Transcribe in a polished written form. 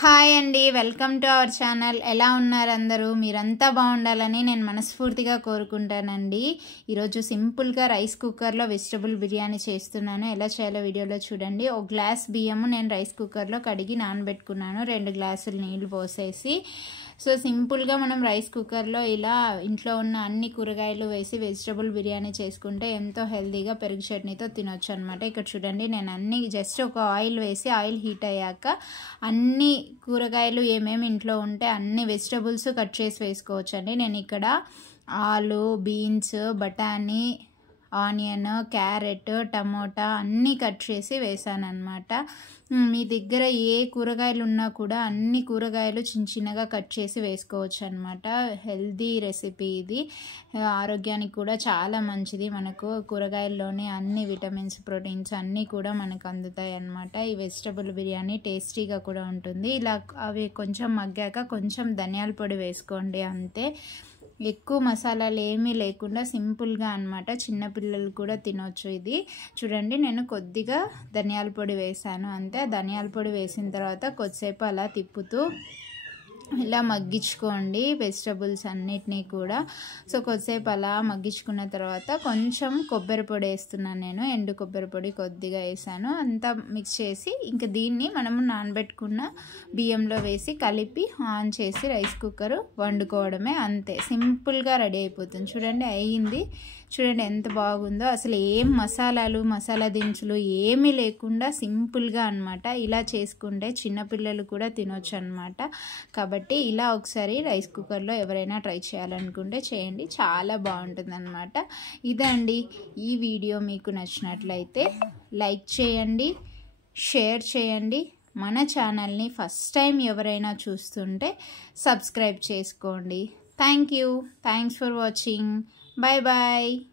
Hi అండి, welcome to our channel. ఎలా ఉన్నారు అందరూ? మీరంతా బాగుండాలని నేను మనస్ఫూర్తిగా కోరుకుంటానండి. ఈరోజు సింపుల్గా రైస్ కుక్కర్లో వెజిటబుల్ బిర్యానీ చేస్తున్నాను. ఎలా చేయాలో వీడియోలో చూడండి. ఒక గ్లాస్ బియ్యము నేను రైస్ కుక్కర్లో కడిగి నానబెట్టుకున్నాను. 2 గ్లాసులు నీళ్లు పోసేసి. సో సింపుల్గా మనం రైస్ కుక్కర్లో ఇలా ఇంట్లో ఉన్న అన్ని కూరగాయలు వేసి వెజిటబుల్ బిర్యానీ చేసుకుంటే ఎంతో హెల్తీగా పెరుగు చట్నీతో తినొచ్చు అనమాట. ఇక్కడ చూడండి, నేను అన్ని జస్ట్ ఒక ఆయిల్ వేసి ఆయిల్ హీట్ అయ్యాక అన్ని కూరగాయలు ఏమేమి ఇంట్లో ఉంటే అన్ని వెజిటబుల్స్ కట్ చేసి వేసుకోవచ్చండి. నేను ఇక్కడ ఆలు, బీన్స్, బఠానీ, ఆనియన్, క్యారెట్, టమోటా అన్నీ కట్ చేసి వేసాను అనమాట. మీ దగ్గర ఏ కూరగాయలు ఉన్నా కూడా అన్ని కూరగాయలు చిన్న చిన్నగా కట్ చేసి వేసుకోవచ్చు అనమాట. హెల్దీ రెసిపీ ఇది, ఆరోగ్యానికి కూడా చాలా మంచిది. మనకు కూరగాయల్లోనే అన్ని విటమిన్స్, ప్రోటీన్స్ అన్నీ కూడా మనకు అందుతాయి అన్నమాట. ఈ వెజిటబుల్ బిర్యానీ టేస్టీగా కూడా ఉంటుంది. ఇలా అవి కొంచెం మగ్గాక కొంచెం ధనియాల పొడి వేసుకోండి, అంతే. ఎక్కువ మసాలాలు ఏమీ లేకుండా సింపుల్గా అనమాట. చిన్నపిల్లలు కూడా తినొచ్చు ఇది. చూడండి, నేను కొద్దిగా ధనియాల పొడి వేసాను, అంతే. ధనియాల పొడి వేసిన తర్వాత కొద్దిసేపు అలా తిప్పుతూ ఇలా మగ్గించుకోండి వెజిటబుల్స్ అన్నిటినీ కూడా. సో కొద్దిసేపు అలా మగ్గించుకున్న తర్వాత కొంచెం కొబ్బరి పొడి వేస్తున్నాను నేను. ఎండు కొబ్బరి పొడి కొద్దిగా వేసాను. అంతా మిక్స్ చేసి ఇంకా దీన్ని మనము నానబెట్టుకున్న బియ్యంలో వేసి కలిపి ఆన్ చేసి రైస్ కుక్కర్ వండుకోవడమే, అంతే. సింపుల్గా రెడీ అయిపోతుంది. చూడండి, అయ్యింది. చూడండి ఎంత బాగుందో. అసలు ఏం మసాలా దినుసులు ఏమీ లేకుండా సింపుల్గా అనమాట. ఇలా చేసుకుంటే చిన్నపిల్లలు కూడా తినొచ్చు అనమాట. కాబట్టి ఇలా ఒకసారి రైస్ కుక్కర్లో ఎవరైనా ట్రై చేయాలనుకుంటే చేయండి, చాలా బాగుంటుంది అనమాట. ఇదండి ఈ వీడియో. మీకు నచ్చినట్లయితే లైక్ చేయండి, షేర్ చేయండి. మన ఛానల్ని ఫస్ట్ టైం ఎవరైనా చూస్తుంటే సబ్స్క్రైబ్ చేసుకోండి. Thanks for watching. Bye bye.